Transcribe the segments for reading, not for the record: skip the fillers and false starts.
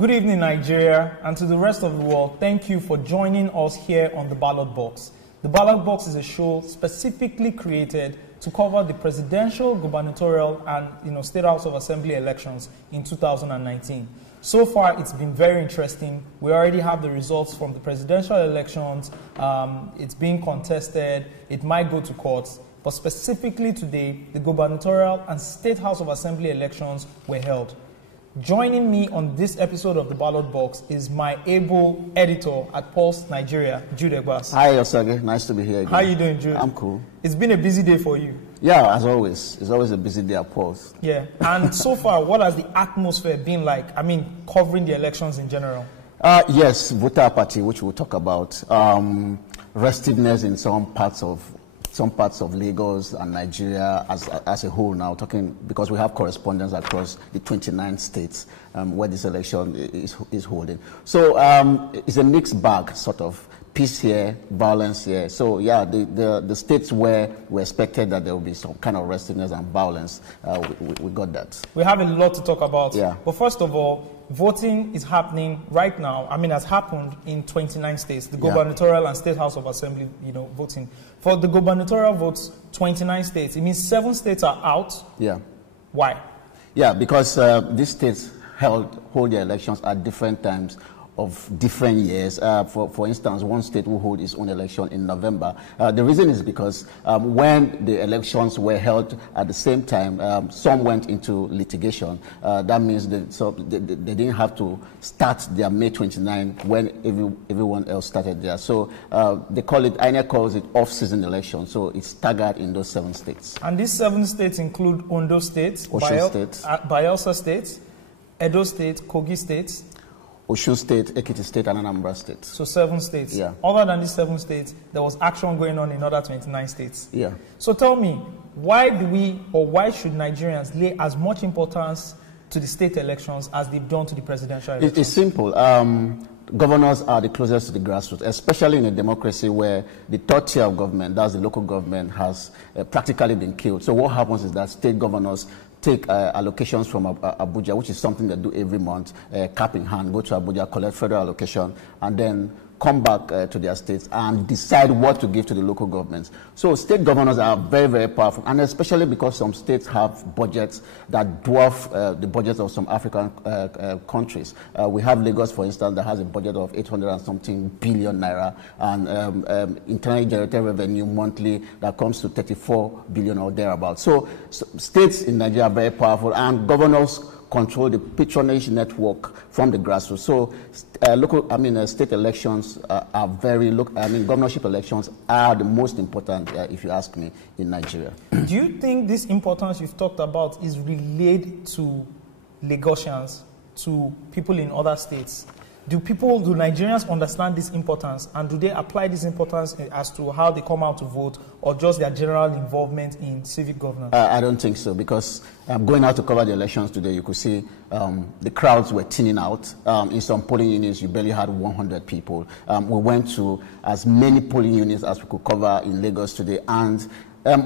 Good evening, Nigeria, and to the rest of the world, thank you for joining us here on the Ballot Box. The Ballot Box is a show specifically created to cover the presidential, gubernatorial, and State House of Assembly elections in 2019. So far, it's been very interesting. We already have the results from the presidential elections. It's being contested. It might go to courts. But specifically today, the gubernatorial and State House of Assembly elections were held. Joining me on this episode of the Ballot Box is my able editor at Pulse Nigeria, Jude Egbas. Hi, Osage. Nice to be here again. How are you doing, Jude? I'm cool. It's been a busy day for you. Yeah, as always. It's always a busy day at Pulse. Yeah. And so far, what has the atmosphere been like? I mean, covering the elections in general. Yes, voter apathy, which we'll talk about. Restiveness in some parts of Lagos and Nigeria as a whole now, talking because we have correspondence across the 29 states where this election is holding. So it's a mixed bag, sort of. Peace here, violence here. So yeah, the states where we expected that there will be some kind of restiveness and violence, we got that. We have a lot to talk about. Yeah. But first of all, voting is happening right now. I mean, has happened in 29 states, the gubernatorial and State House of Assembly, voting. For the gubernatorial votes, 29 states. It means 7 states are out. Yeah. Why? Yeah, because these states hold their elections at different times of different years. For instance, one state will hold its own election in November. The reason is because when the elections were held at the same time, some went into litigation. That means they didn't have to start their May 29 when everyone else started there. So they call it, INEC calls it off-season election. So it's staggered in those 7 states. And these 7 states include Ondo State, Bayelsa State, Edo State, Kogi State, Osun State, Ekiti State, and Anambra State. So 7 states. Yeah. Other than these 7 states, there was action going on in other 29 states. Yeah. So tell me, why should Nigerians lay as much importance to the state elections as they've done to the presidential elections? It's simple. Governors are the closest to the grassroots, especially in a democracy where the third tier of government, that's the local government, has practically been killed. So what happens is that state governors take allocations from Abuja, which is something they do every month, cap in hand, go to Abuja, collect federal allocation, and then come back to their states and decide what to give to the local governments. So state governors are very, very powerful, and especially because some states have budgets that dwarf the budgets of some African countries. We have Lagos, for instance, that has a budget of 800 and something billion naira, and internally generated revenue monthly that comes to 34 billion or thereabouts. So states in Nigeria are very powerful, and governors control the patronage network from the grassroots. So state elections are governorship elections are the most important, if you ask me, in Nigeria. Do you think this importance you've talked about is relayed to Lagosians, to people in other states? Do Nigerians understand this importance, and do they apply this importance as to how they come out to vote, or just their general involvement in civic governance? I don't think so, because going out to cover the elections today, you could see the crowds were thinning out. In some polling units, you barely had 100 people. We went to as many polling units as we could cover in Lagos today, and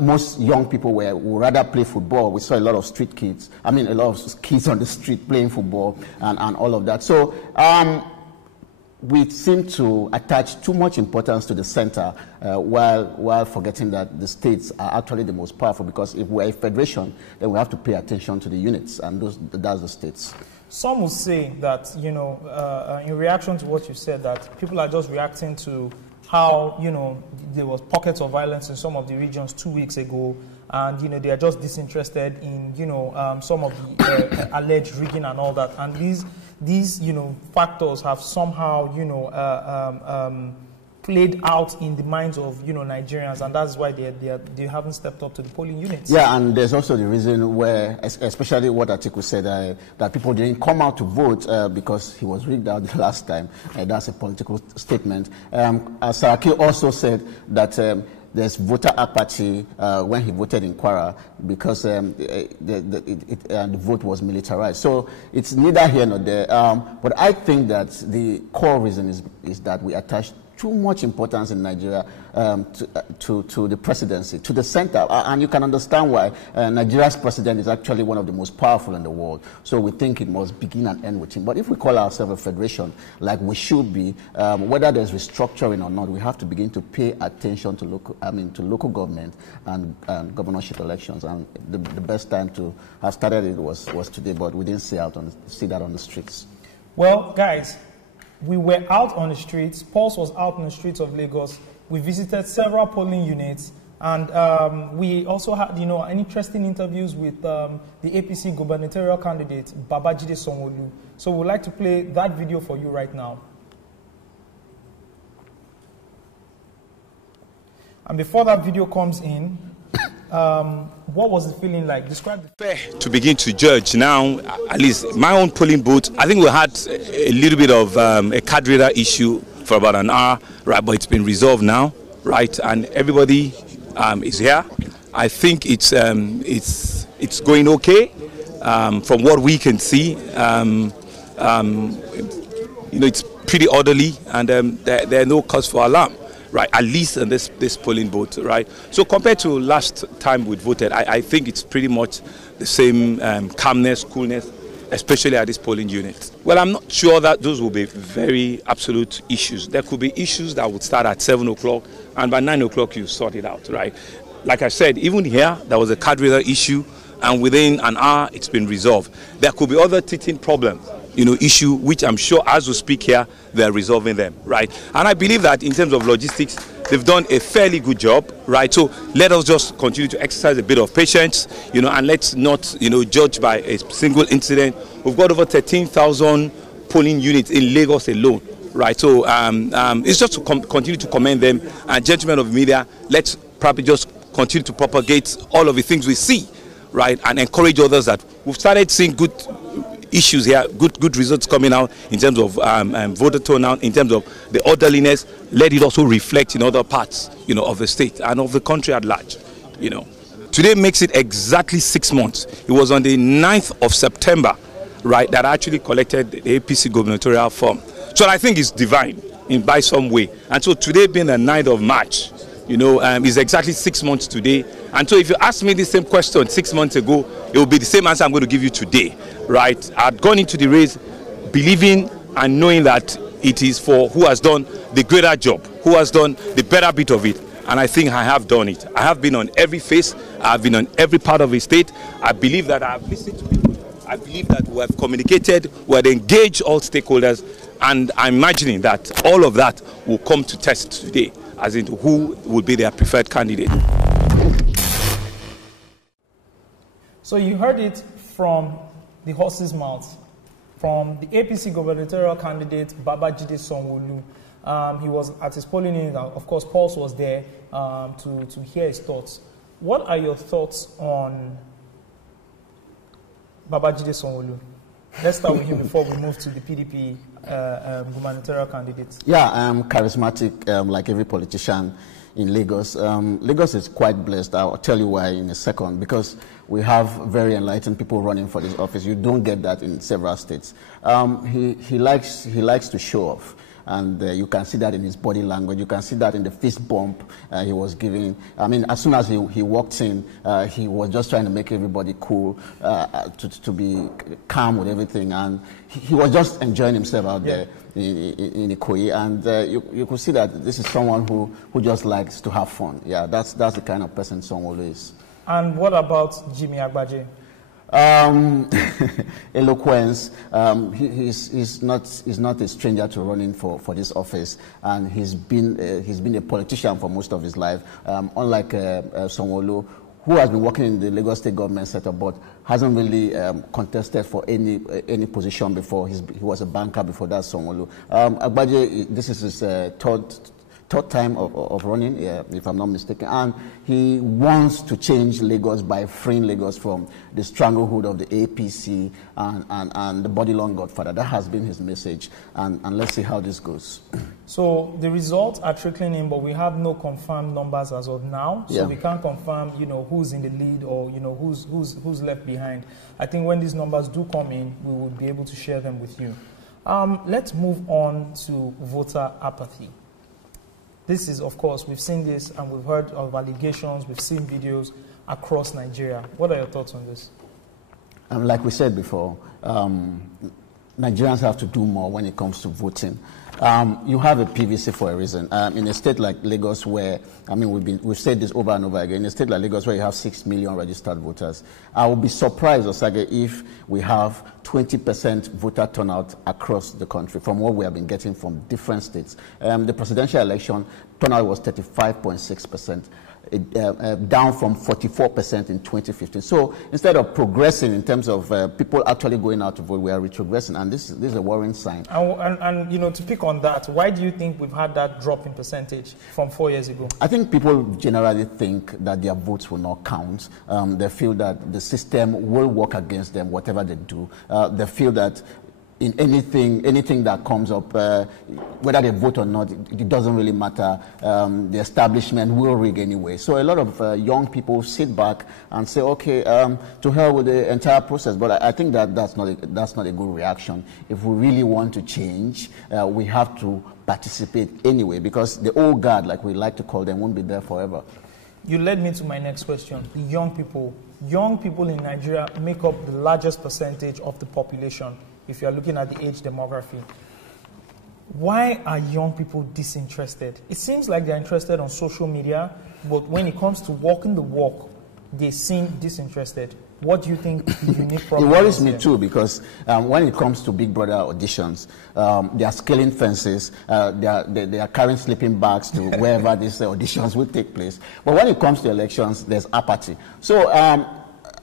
most young people would rather play football. We saw a lot of street kids. A lot of kids on the street playing football and all of that. So we seem to attach too much importance to the center while forgetting that the states are actually the most powerful, because if we're a federation, then we have to pay attention to the units, and that's the states. Some will say that, in reaction to what you said, that people are just reacting to how, there was pockets of violence in some of the regions 2 weeks ago, and, they are just disinterested in, some of the alleged rigging and all that. And these factors have somehow, played out in the minds of, Nigerians, and that's why they haven't stepped up to the polling units. Yeah, and there's also the reason where, especially what Atiku said, that people didn't come out to vote because he was rigged out the last time. That's a political statement. Saraki also said that there's voter apathy when he voted in Kwara because the vote was militarized. So it's neither here nor there. But I think that the core reason is that we attach too much importance in Nigeria to the presidency, to the center. And you can understand why. Nigeria's president is actually one of the most powerful in the world. So we think it must begin and end with him. But if we call ourselves a federation, like we should be, whether there's restructuring or not, we have to begin to pay attention to local government and governorship elections. And the best time to have started it was today, but we didn't see that on the streets. Well, guys, we were out on the streets. Pulse was out on the streets of Lagos. We visited several polling units, and we also had, interesting interviews with the APC gubernatorial candidate, Babajide Sanwo-Olu. So we'd like to play that video for you right now. And before that video comes in, what was the feeling like? Describe the fair to begin to judge now. At least my own polling booth, I think we had a little bit of a card reader issue for about an hour, right? But it's been resolved now, right? And everybody is here. I think it's going okay from what we can see. It's pretty orderly, and there are no cause for alarm. Right, at least in this polling booth, right? So compared to last time we voted, I think it's pretty much the same calmness, coolness, especially at this polling unit. Well, I'm not sure that those will be very absolute issues. There could be issues that would start at 7 o'clock, and by 9 o'clock you sort it out, right? Like I said, even here, there was a card reader issue, and within an hour, it's been resolved. There could be other teething problems, issue, which I'm sure as we speak here, they're resolving them, right? And I believe that in terms of logistics, they've done a fairly good job, right? So let us just continue to exercise a bit of patience, and let's not, judge by a single incident. We've got over 13,000 polling units in Lagos alone, right? So it's just to continue to commend them. And gentlemen of the media, let's probably just continue to propagate all of the things we see, right? And encourage others that we've started seeing good issues here, good results coming out in terms of voter turnout, in terms of the orderliness. Let it also reflect in other parts, of the state and of the country at large, Today makes it exactly 6 months. It was on the 9th of September, right, that I actually collected the APC gubernatorial form. So I think it's divine by some way. And so today being the 9th of March, is exactly 6 months today. And so if you ask me the same question 6 months ago, it will be the same answer I'm going to give you today, right? I'd gone into the race believing and knowing that it is for who has done the greater job, who has done the better bit of it. And I think I have done it. I have been on every face. I've been on every part of the state. I believe that I have listened to people. I believe that we have communicated, we have engaged all stakeholders, and I'm imagining that all of that will come to test today, as in who will be their preferred candidate. So you heard it from the horse's mouth, from the APC gubernatorial candidate, Babajide Sanwo-Olu. He was at his polling unit. Of course, Pulse was there to hear his thoughts. What are your thoughts on Babajide Sanwo-Olu? Let's start with him before we move to the PDP gubernatorial candidates. Yeah, I'm charismatic, like every politician in Lagos. Lagos is quite blessed. I'll tell you why in a second. Because we have very enlightened people running for this office. You don't get that in several states. He likes to show off. And you can see that in his body language. You can see that in the fist bump he was giving. I mean, as soon as he walked in, he was just trying to make everybody cool, to be calm with everything. And he was just enjoying himself out there in Ikoyi. And you could see that this is someone who just likes to have fun. Yeah, that's the kind of person Sanwo-Olu is. And what about Jimmy Agbaje? Eloquence. He's not a stranger to running for this office, and he's been a politician for most of his life. Unlike Sanwo-Olu, who has been working in the Lagos State government setup, but hasn't really contested for any position before. He was a banker before that. Sanwo-Olu. Agbaje, this is his third time of running, if I'm not mistaken, and he wants to change Lagos by freeing Lagos from the stranglehold of the APC and the body-long godfather. That has been his message, and let's see how this goes. So the results are trickling in, but we have no confirmed numbers as of now, so we can't confirm, who's in the lead or who's left behind. I think when these numbers do come in, we will be able to share them with you. Let's move on to voter apathy. This is, of course, we've seen this and we've heard of allegations, we've seen videos across Nigeria. What are your thoughts on this? Like we said before, Nigerians have to do more when it comes to voting. You have a PVC for a reason. In a state like Lagos, where we've said this over and over again. In a state like Lagos, where you have 6 million registered voters, I will be surprised, Osage, if we have 20% voter turnout across the country from what we have been getting from different states. The presidential election turnout was 35.6%. Down from 44% in 2015. So instead of progressing in terms of people actually going out to vote, we are retrogressing, and this is a worrying sign. And you know, to pick on that, why do you think we've had that drop in percentage from 4 years ago? I think people generally think that their votes will not count. They feel that the system will work against them, whatever they do. They feel that in anything that comes up, whether they vote or not, it doesn't really matter. The establishment will rig anyway. So a lot of young people sit back and say, okay, to hell with the entire process. But I think that's not a good reaction. If we really want to change, we have to participate anyway, because the old guard, like we like to call them, won't be there forever. You led me to my next question. The young people. Young people in Nigeria make up the largest percentage of the population, if you're looking at the age demography. Why are young people disinterested? It seems like they're interested on social media, but when it comes to walking the walk, they seem disinterested. What do you think the unique problem is? It worries me too, because when it comes to Big Brother auditions, they are scaling fences, they are carrying sleeping bags to wherever these auditions will take place. But when it comes to elections, there's apathy. So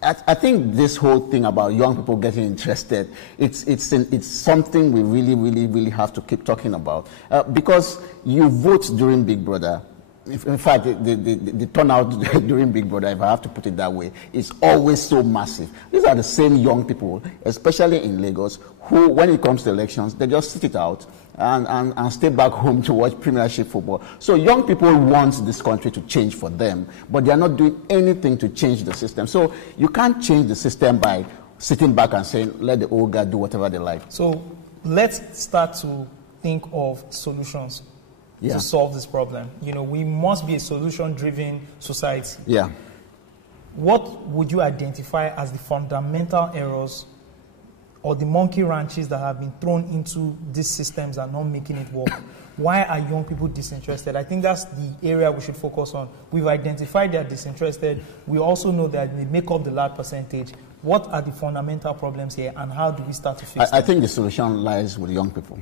I think this whole thing about young people getting interested, it's something we really have to keep talking about. Because you vote during Big Brother. In fact, the turnout during Big Brother, if I have to put it that way, is always so massive. These are the same young people, especially in Lagos, who, when it comes to elections, they just sit it out and stay back home to watch Premiership football. So young people want this country to change for them, but they are not doing anything to change the system. So you can't change the system by sitting back and saying, let the old guy do whatever they like. So let's start to think of solutions. To solve this problem. You know, we must be a solution-driven society. Yeah. What would you identify as the fundamental errors or the monkey wrenches that have been thrown into these systems and not making it work? Why are young people disinterested? I think that's the area we should focus on. We've identified they're disinterested. We also know that they make up the large percentage. What are the fundamental problems here, and how do we start to fix them? I think the solution lies with young people.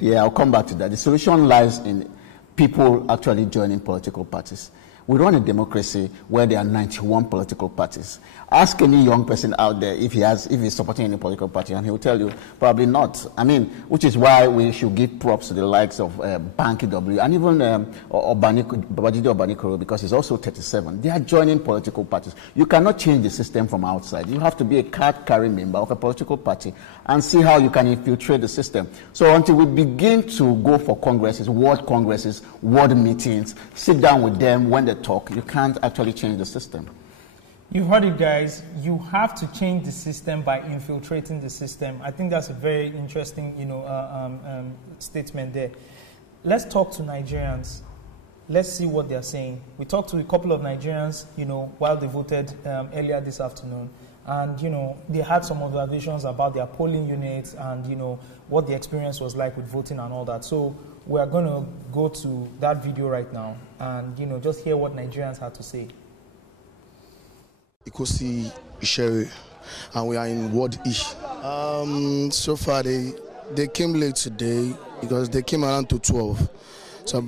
Yeah, I'll come back to that. The solution lies in people actually joining political parties. We run a democracy where there are 91 political parties. Ask any young person out there if he's supporting any political party, and he'll tell you probably not. I mean, which is why we should give props to the likes of Banky W and even Babajide Obanikoro, because he's also 37. They are joining political parties. You cannot change the system from outside. You have to be a card-carrying member of a political party and see how you can infiltrate the system. So until we begin to go for congresses, ward meetings, sit down with them when they talk, you can't actually change the system. You heard it, guys. You have to change the system by infiltrating the system. I think that's a very interesting, statement there. Let's talk to Nigerians. Let's see what they're saying. We talked to a couple of Nigerians, while they voted earlier this afternoon. And, they had some observations about their polling units and, what the experience was like with voting and all that. So we're going to go to that video right now and, just hear what Nigerians had to say. Ikosi Ishere, and we are in Ward E. So far, they came late today because they came around to 12. So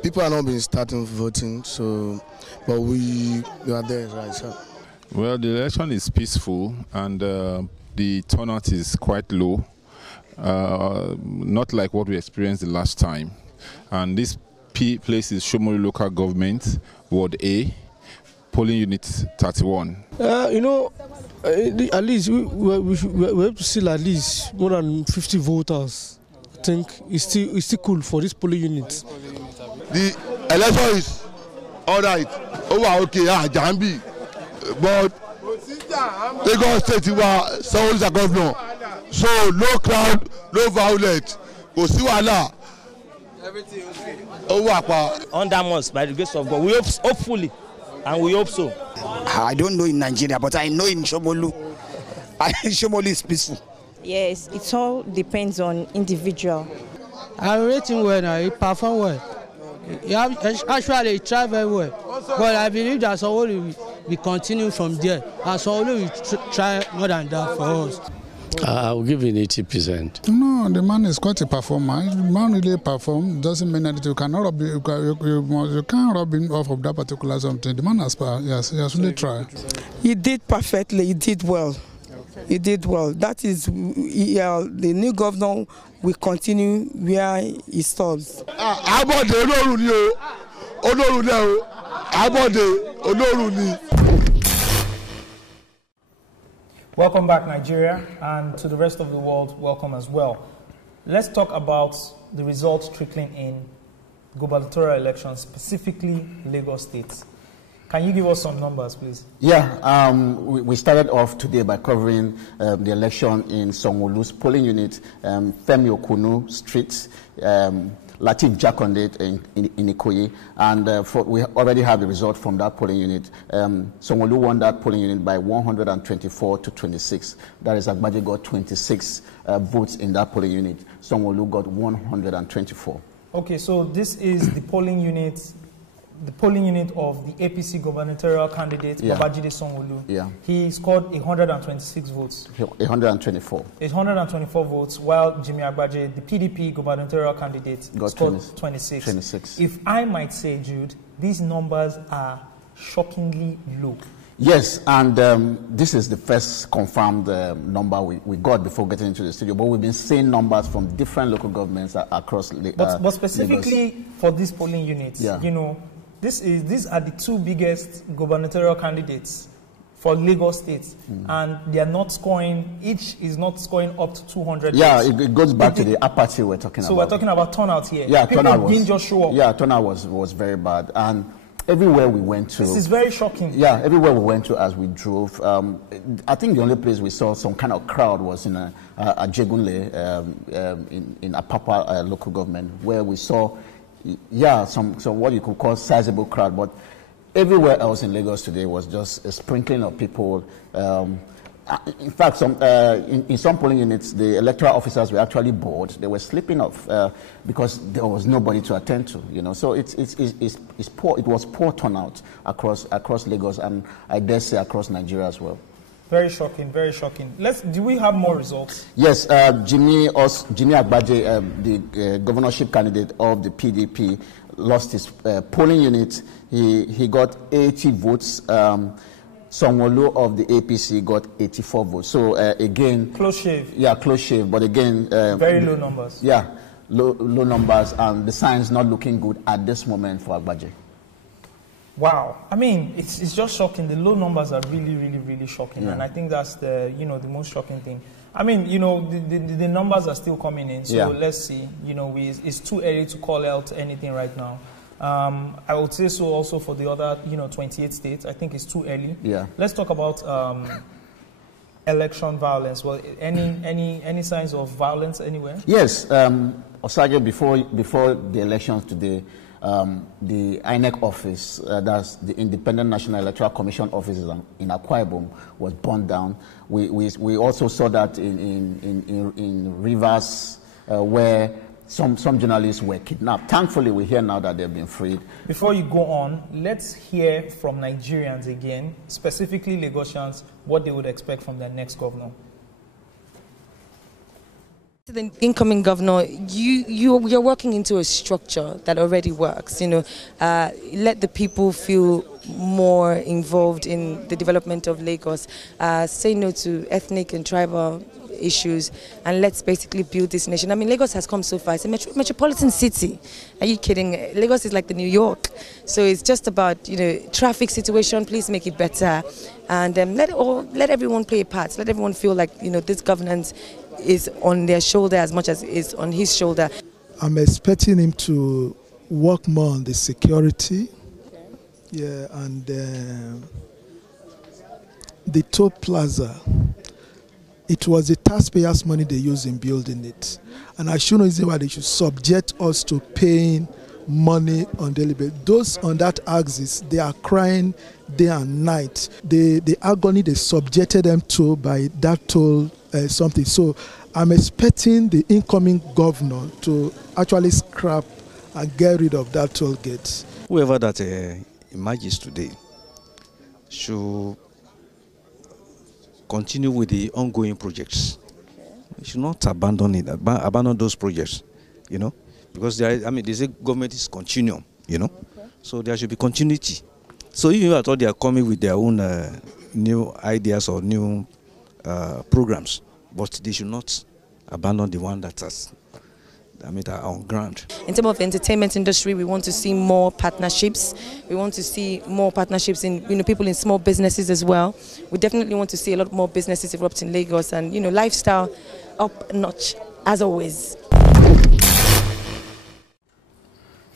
people are not been starting voting, but we are there, right, sir? Well, the election is peaceful and the turnout is quite low, not like what we experienced the last time. And this place is Shomori Local Government, Ward A, polling unit 31. At least we have to see at least more than 50 voters. I think it's still cool for this polling unit. The election is all right. Okay, Jambi. But Lagos State someone is a governor. So no crowd, no violence. Go see wala. Everything okay. Under months, by the grace of God. We hope, hopefully, and we hope so. I don't know in Nigeria, but I know in Shomolu. Shomolu is peaceful. Yes, it all depends on individual. I'm rating well now. He perform well. Actually, he tried very well. But I believe that Sanwo will continue from there. And Sanwo will try more than that for us. I'll give it 80%. No, the man is quite a performer. The man really performs. Doesn't mean that you cannot rob him, you can't rob him off of that particular something. The man has really tried. He did perfectly. He did well. He did well. That is, the new governor will continue where he stops. Welcome back, Nigeria, and to the rest of the world, welcome as well. Let's talk about the results trickling in gubernatorial elections, specifically Lagos State. Can you give us some numbers, please? Yeah, we started off today by covering the election in Sanwo-Olu's polling unit, Femi Okunu Street, Lateef Jakonde in Ikoyi, and we already have the result from that polling unit. Sanwo-Olu won that polling unit by 124 to 26. That is, Agbaje got 26 votes in that polling unit. Sanwo-Olu got 124. Okay, so this is the polling unit of the APC gubernatorial candidate, Babajide Sanwo-Olu. Yeah. He scored 126 votes. 124. 124 votes, while Jimmy Agbaje, the PDP gubernatorial candidate, scored 26. If I might say, Jude, these numbers are shockingly low. Yes, and this is the first confirmed number we got before getting into the studio, but we've been seeing numbers from different local governments across but specifically Lagos. For this polling unit, yeah. You know, these are the two biggest gubernatorial candidates for Lagos State, and they are not scoring, each is not scoring up to 200 Yeah, votes. it goes back to the apathy we're talking about. So we're talking about turnout here. Yeah, people didn't just show up. Yeah, turnout was very bad, and everywhere we went to... This is very shocking. Yeah, everywhere we went to as we drove, I think the only place we saw some kind of crowd was in Ajegunle, in Apapa local government, where we saw, some what you could call sizable crowd, but everywhere else in Lagos today was just a sprinkling of people. In fact, in some polling units, the electoral officers were actually bored. They were sleeping off because there was nobody to attend to. You know, so it's poor. It was poor turnout across Lagos, and I dare say across Nigeria as well. Very shocking. Very shocking. Do we have more results? Yes, Jimmy Agbaje, the governorship candidate of the PDP, lost his polling unit. He got 80 votes. Sanwo-Olu of the APC got 84 votes. So again, close shave. Yeah, close shave. But again, very low numbers. Yeah, low numbers, and the signs not looking good at this moment for Agbaje. Wow, I mean, it's just shocking. The low numbers are really, really, really shocking, and I think that's the the most shocking thing. I mean, the numbers are still coming in, so let's see. It's too early to call out anything right now. I would say so also for the other 28 states. I think it's too early. Yeah. Let's talk about election violence. Well, any signs of violence anywhere? Yes, Osage, before the elections today, the INEC office, that's the Independent National Electoral Commission office in Akwa Ibom, was burned down. We also saw that in Rivers, where some journalists were kidnapped. Thankfully, we hear now that they've been freed. Before you go on, let's hear from Nigerians again, specifically Lagosians, what they would expect from their next governor. The incoming governor, you're working into a structure that already works. Let the people feel more involved in the development of Lagos. Say no to ethnic and tribal issues, and let's basically build this nation. I mean, Lagos has come so far. It's a metropolitan city. Are you kidding? Lagos is like the New York. So it's just about traffic situation. Please make it better, and let everyone play a part. Let everyone feel like this governance is on their shoulder as much as is on his shoulder. I'm expecting him to work more on the security, and the toll plaza. it was the taxpayers' money they used in building it. And I shouldn't reason why they should subject us to paying money on daily basis. Those on that axis, they are crying day and night. The agony they subjected them to by that toll something. So I'm expecting the incoming governor to actually scrap and get rid of that toll gate. Whoever that emerges today should continue with the ongoing projects. We should not abandon it, abandon those projects, you know, because they say government is continuum, you know, so there should be continuity. So even I thought they are coming with their own new ideas or new programs, but they should not abandon the one that has, are on ground. In terms of the entertainment industry, we want to see more partnerships. We want to see more partnerships in, people in small businesses as well. We definitely want to see a lot more businesses erupt in Lagos and, lifestyle up notch, as always.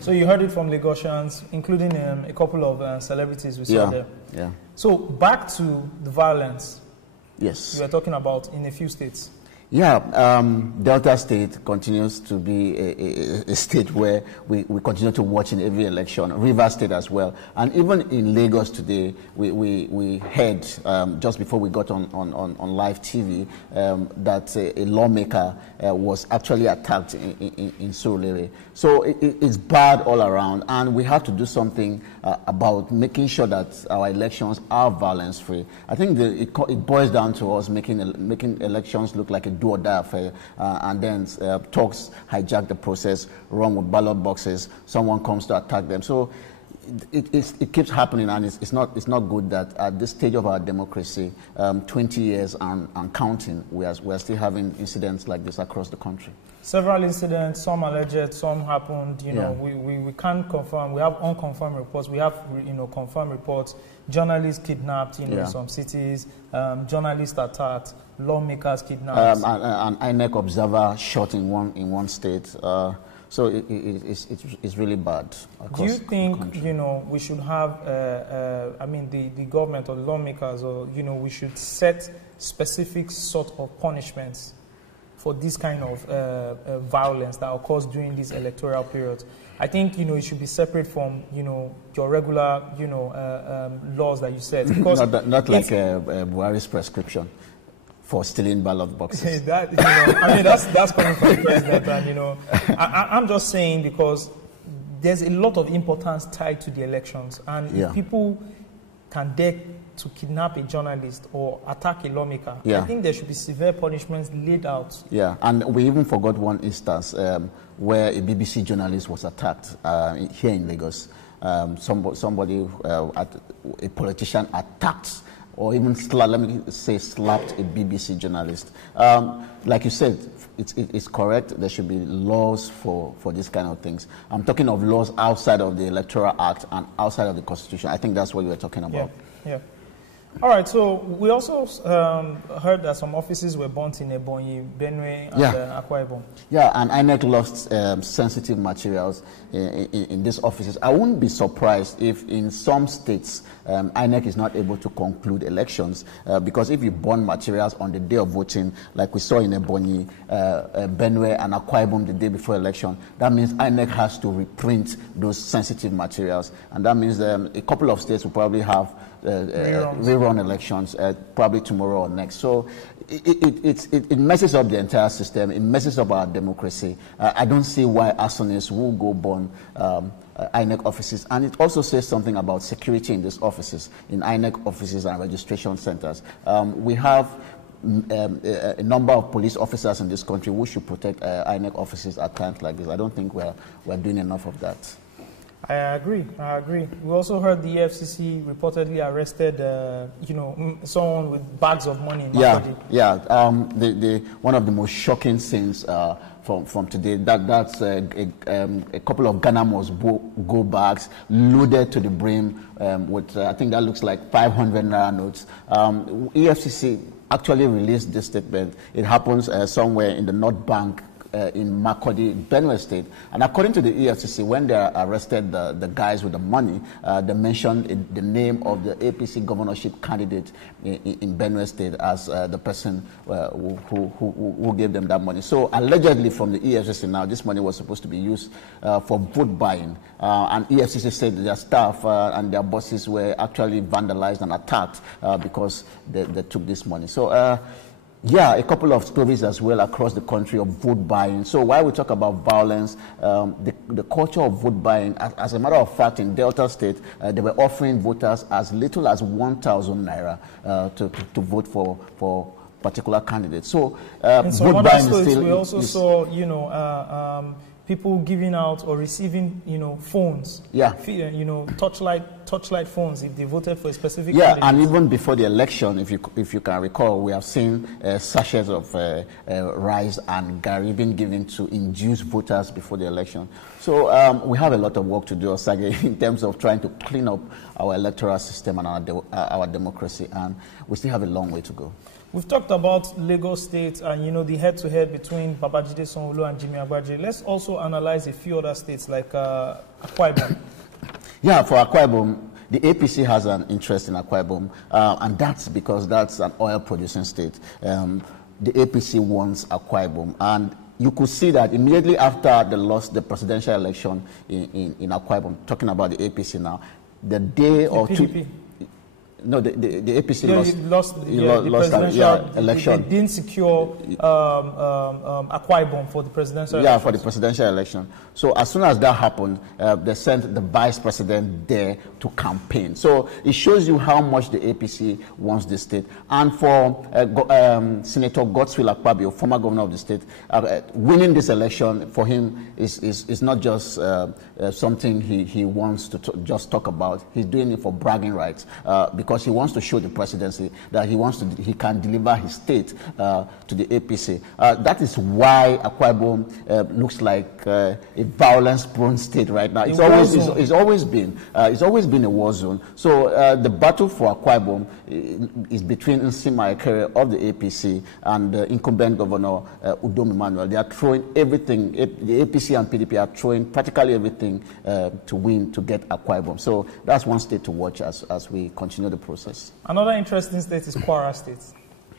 So you heard it from Lagosians, including a couple of celebrities we saw there. Yeah. So back to the violence. Yes. You were talking about in a few states. Yeah, Delta State continues to be a state where we continue to watch in every election. Rivers State as well, and even in Lagos today, we heard just before we got on live TV that a lawmaker was actually attacked in Surulere. So it's bad all around, and we have to do something about making sure that our elections are violence-free. I think it boils down to us making elections look like a do-or-die affair, and then talks hijack the process, run with ballot boxes, someone comes to attack them. So it keeps happening, and it's not good that at this stage of our democracy, 20 years and counting, we are still having incidents like this across the country. Several incidents, some alleged, some happened. We can't confirm. We have unconfirmed reports. We have confirmed reports. Journalists kidnapped in some cities. Journalists attacked. Lawmakers kidnapped. An INEC observer shot in one state. So it's really bad. Do you think we should have the government or the lawmakers, or we should set specific sort of punishments for this kind of violence that occurs during this electoral period? I think it should be separate from your regular laws that you set, because not like Buhari's prescription for stealing ballot boxes. That's coming from the president, and I'm just saying, because there's a lot of importance tied to the elections, and if people can dare to kidnap a journalist or attack a lawmaker, I think there should be severe punishments laid out. Yeah, and we even forgot one instance where a BBC journalist was attacked here in Lagos. Somebody, a politician attacked, or even slapped a BBC journalist. Like you said, it's correct. There should be laws for these kind of things. I'm talking of laws outside of the Electoral Act and outside of the Constitution. I think that's what you were talking about. Yeah. All right, so we also heard that some offices were burnt in Ebonyi, Benue, and Akwa Ibom. Yeah, and INEC lost sensitive materials in these offices. I wouldn't be surprised if in some states INEC is not able to conclude elections, because if you burn materials on the day of voting, like we saw in Ebonyi, Benue, and Akwa Ibom the day before election, that means INEC has to reprint those sensitive materials, and that means a couple of states will probably have rerun elections probably tomorrow or next. So it messes up the entire system. It messes up our democracy. I don't see why arsonists will go burn INEC offices. And it also says something about security in these offices, in INEC offices and registration centers. We have a number of police officers in this country who should protect INEC offices at times like this. I don't think we're doing enough of that. I agree. We also heard the EFCC reportedly arrested, someone with bags of money in Makurdi. One of the most shocking scenes from today. That's a couple of Ghana Must Go bags loaded to the brim with I think that looks like 500 Naira notes. EFCC actually released this statement. It happens somewhere in the North Bank in Makurdi, Benue State. And according to the EFCC, when they arrested the guys with the money, they mentioned the name of the APC governorship candidate in Benue State as the person who gave them that money. So allegedly from the EFCC now, this money was supposed to be used for vote buying. And EFCC said their staff and their bosses were actually vandalized and attacked because they took this money. So yeah, a couple of stories as well across the country of vote buying. So while we talk about violence, the culture of vote buying, as a matter of fact, in Delta State, they were offering voters as little as 1,000 naira to vote for particular candidates. So vote buying is still... We also saw, you know, people giving out or receiving, you know, phones. Yeah. You know, torchlight phones if they voted for a specific candidate. And even before the election, if you can recall, we have seen sachets of rice and garri being given to induce voters before the election. So we have a lot of work to do, Osage, in terms of trying to clean up our electoral system and our democracy, and we still have a long way to go. We've talked about Lagos State and, you know, the head-to-head between Babajide Sanwo-Olu and Jimmy Agbaje. Let's also analyze a few other states like Akwa Ibom. Yeah, for Akwa Ibom, the APC has an interest in Akwa Ibom, and that's because that's an oil-producing state. The APC wants Akwa Ibom, and you could see that immediately after they lost the presidential election in Akwa Ibom, talking about the APC now, the day or PDP. two... No, the APC lost the election. They didn't secure Akwa Ibom for the presidential election. Yeah, for the presidential election. So as soon as that happened, they sent the vice president there to campaign. So it shows you how much the APC wants the state. And for Senator Godswill Akpabio, former governor of the state, winning this election for him is not just something he wants to just talk about. He's doing it for bragging rights because he wants to show the presidency that he can deliver his state to the APC. That is why Akwa Ibom looks like a violence-prone state right now. It's always been a war zone. So the battle for Akwa Ibom is between Nsima Ekere of the APC and the incumbent governor Udom Emmanuel. They are throwing everything. The APC and PDP are throwing practically everything to win, to get Akwa Ibom. So that's one state to watch as we continue the process. Another interesting state is Kwara State.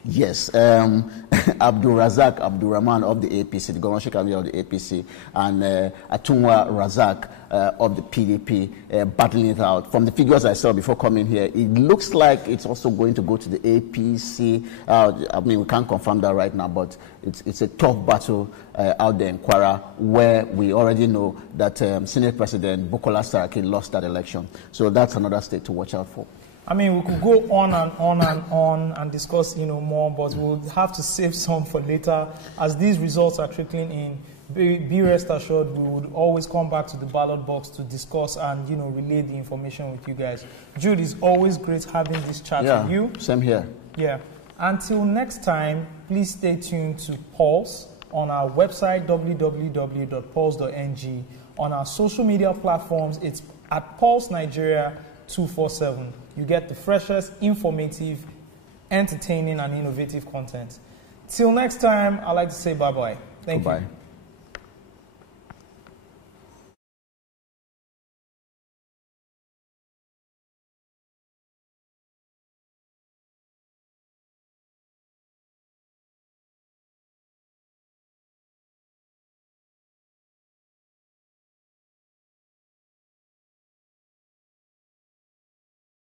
Yes, Abdul Rahman of the APC, the governorship candidate of the APC, and Atunwa Razak of the PDP battling it out. From the figures I saw before coming here, it looks like it's also going to go to the APC. I mean, we can't confirm that right now, but it's a tough battle out there in Kwara, where we already know that Senate President Bukola Saraki lost that election. So that's another state to watch out for. I mean, we could go on and on and on and discuss, you know, more, but we'll have to save some for later. As these results are trickling in, be rest assured we would always come back to the ballot box to discuss and, you know, relay the information with you guys. Jude, it's always great having this chat with you. Same here. Yeah. Until next time, please stay tuned to Pulse on our website, www.pulse.ng. On our social media platforms, it's at Pulse Nigeria 247. You get the freshest, informative, entertaining, and innovative content. Till next time, I'd like to say bye-bye. Thank you.